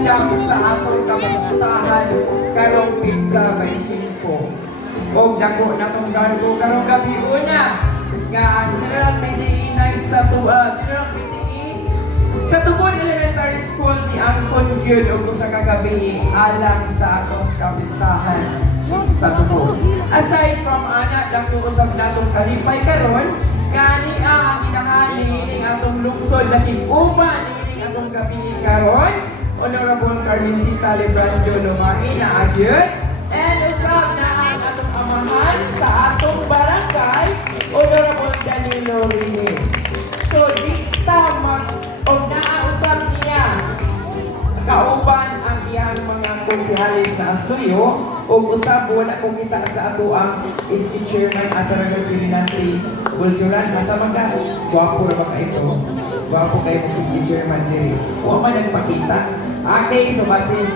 andam sa atong kamustahan karong pizza 25. Og dako na tong garbo karong gabi una nga ang General PTE night sa General PTE sa Tubod Elementary School ni Angkon gyud og usa ka gabi alang sa atong kapistahan sa Tubod. Aside from ana dako usab natong kalipay karon gani ang inahali ning atong lungsod laking uban ning atong gabi karon Honorable Carmencita Lebrando Lumay na agyud and usab na ang atong amahan sa atong barangay Honorable Danilo Reyes. So dita mag og nausab niya kauban ang iyang mga konsehalis na astuyo ug usab wala kong kita sa ato ang SK Chairman Asaragon Silinantri Kultural asa man ka gwapo ra ba ka ito gwapo kayo ng SK Chairman diri wa man nagpakita okay so basin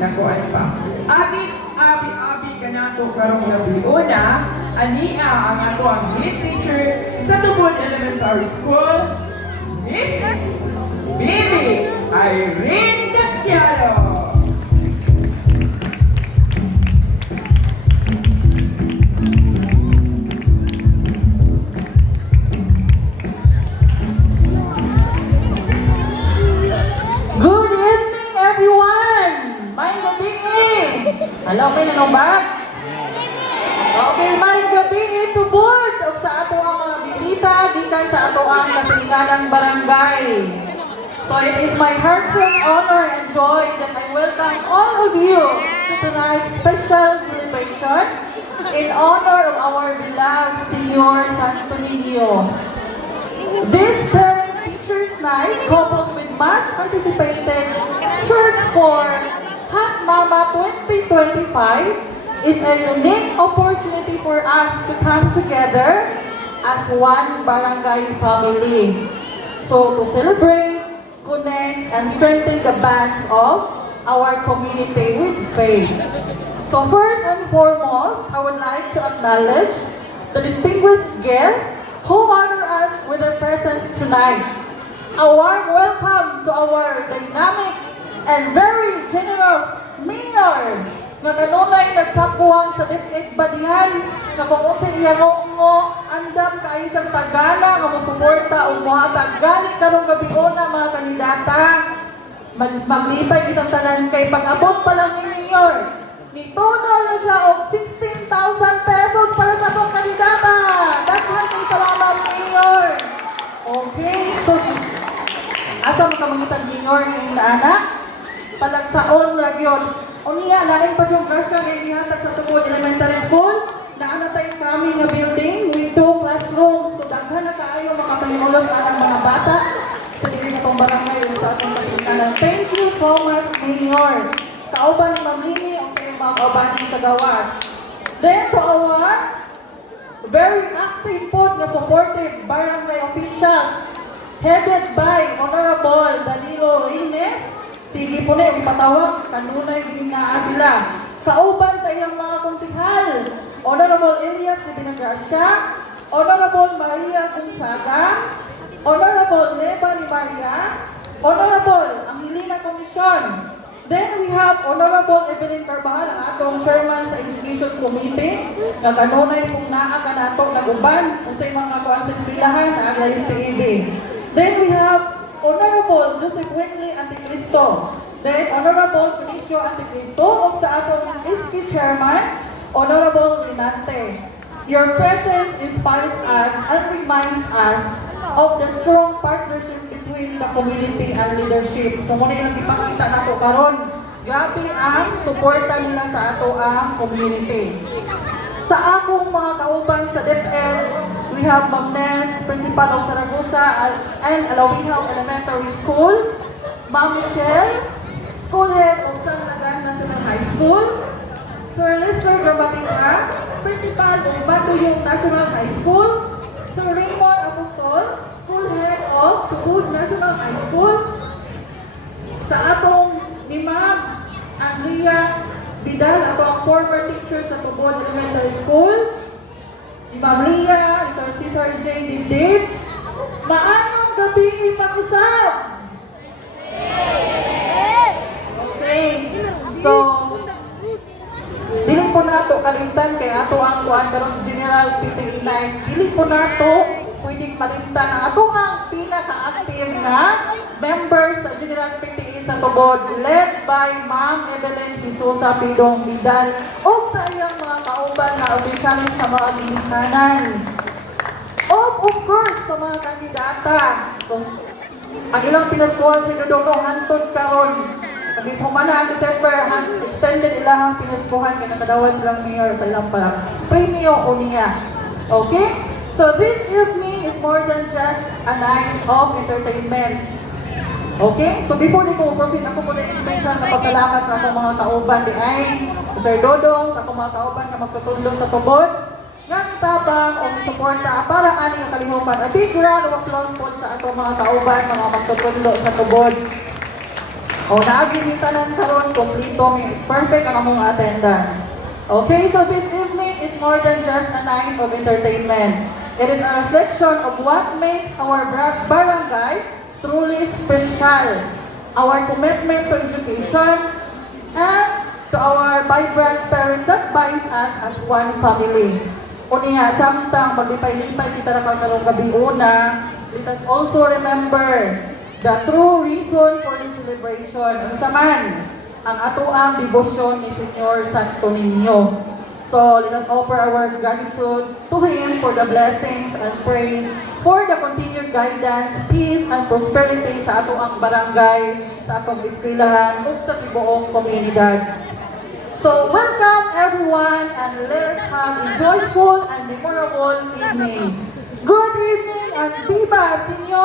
nakuan pa abi abi kanato karong gabi una ania ang ato ang head teacher sa Tubod Elementary School Mrs. Bibi Irene Dakyalo. Good evening, everyone! May gabi Hello, may nanobag? Okay, may gabi Tubod o sa ato ang mga bisita gikan sa ato ang kasinganang barangay. So it is my heartfelt honor and joy that I welcome all of you to tonight's special celebration in honor of our beloved Senior Santo Niño. This parent teachers night, coupled with much anticipated search for Hot Mama 2025, is a unique opportunity for us to come together as one barangay family. So to celebrate, connect, and strengthen the bonds of our community with faith. So first and foremost, I would like to acknowledge the distinguished guests who honor us with their presence tonight. A warm welcome to our dynamic and very generous mayor na kanunay nagsapuang sa DepEd Badihan na kung unsa iya ngo andam kaayo siyang tagana nga mosuporta o mohatag gani karong gabi na mga kandidata maglipay kitang tanan kay pag-abot pa lang ni mayor nitunol na siya og 16,000 pesos para sa atong kandidata. Daghan kay salamat mayor. Okay, so asa mo ka mangitan mayor ng anak palagsaon ra gyud. Unya lain pa yung grasya nga inihatag sa Tubod Elementary School na ana tayong kami nga building with 2 classrooms. So daghan na kaayo makapangiulos ang mga bata sa dili sa tong barangay ug sa atong kasinganan. Thank you so much, Mayor. Kauban ni Ma'am Lini o sa iyong mga kauban sa gawas. Then to our very active po na supportive barangay officials headed by Honorable Danilo Reyes. Sige po na yung ipatawag, kanunay ginaa sila. Kauban sa ilang mga konsihal, Honorable Elias de Binagracia, Honorable Maria Gonzaga, Honorable Neba ni Maria, Honorable Angelina Commission. Then we have Honorable Evelyn Carbajal, ang atong chairman sa Education Committee, na kanunay pong naaga na itong naguban, kung sa mga kuwan sa eskwelahan na agay STAB. Then we have Honorable Joseph Winley Anticristo, then Honorable Junicio Anticristo, o sa atong SK Chairman, Honorable Renante. Your presence inspires us and reminds us of the strong partnership between the community and leadership. So muna ilang ipakita nato karon, grabe ang suporta nila sa ato ang community. Sa akong mga kauban sa DepEd, we have Ma'am Nels, Principal of Zaragoza and Alawihao Elementary School, Ma'am Michelle, School Head of San Lagan National High School, Sir Lester Gramatica, Principal of Banduyong National High School, Sir Raymond Apostol, School Head of Tubod National High School, sa atong ni Ma'am Andrea Vidal, ato ang former teacher sa Tubod Elementary School, ni Ma'am Lia, Sir Cesar J. Dibdib. Maayong gabi mag-usap! nato kalimtan kay ato ang kuan karon General PTA night. Dili po nato pwedeng malimtan ang ato ang pinaka-active na members sa General PTA sa Tubod, led by Ma'am Evelyn Hisusa Pidong Vidal o sa iyang mga kauban na opisyalis sa mga ginikanan. Of course, sa mga kandidata. So, ang ilang pinaskuhan si Dodong hantod karon. Pagis humana ang December, extended ilang pinaskuhan kaya nakadawat silang mayor sa ilang premyo o niya. Okay? So this evening is more than just a night of entertainment. Okay? So before di ko proceed, ako po na special na pasalamat sa akong mga kauban di ay Sir Dodong, sa akong mga kauban na magtutulong sa Tubod. Nga tabang o suporta para ani ang kalihuman. A big round of applause po sa atong mga kauban, mga magtutulong sa Tubod. O naaginitan karon kompleto, perfect ang among attendance. Okay, so this evening is more than just a night of entertainment. It is a reflection of what makes our barangay truly special. Our commitment to education and to our vibrant spirit that binds us as one family. Unya, samtang maglipay-lipay kita na karong gabi una, let us also remember the true reason for this celebration. Ano saman, ang atoang debosyon ni Senyor Santo Niño. So, let us offer our gratitude to Him for the blessings and pray for the continued guidance, peace, and prosperity sa atoang barangay, sa atong eskwelahan, ug sa tibuok komunidad. So, welcome everyone and let's have a joyful and memorable evening. Good evening and viva Senyor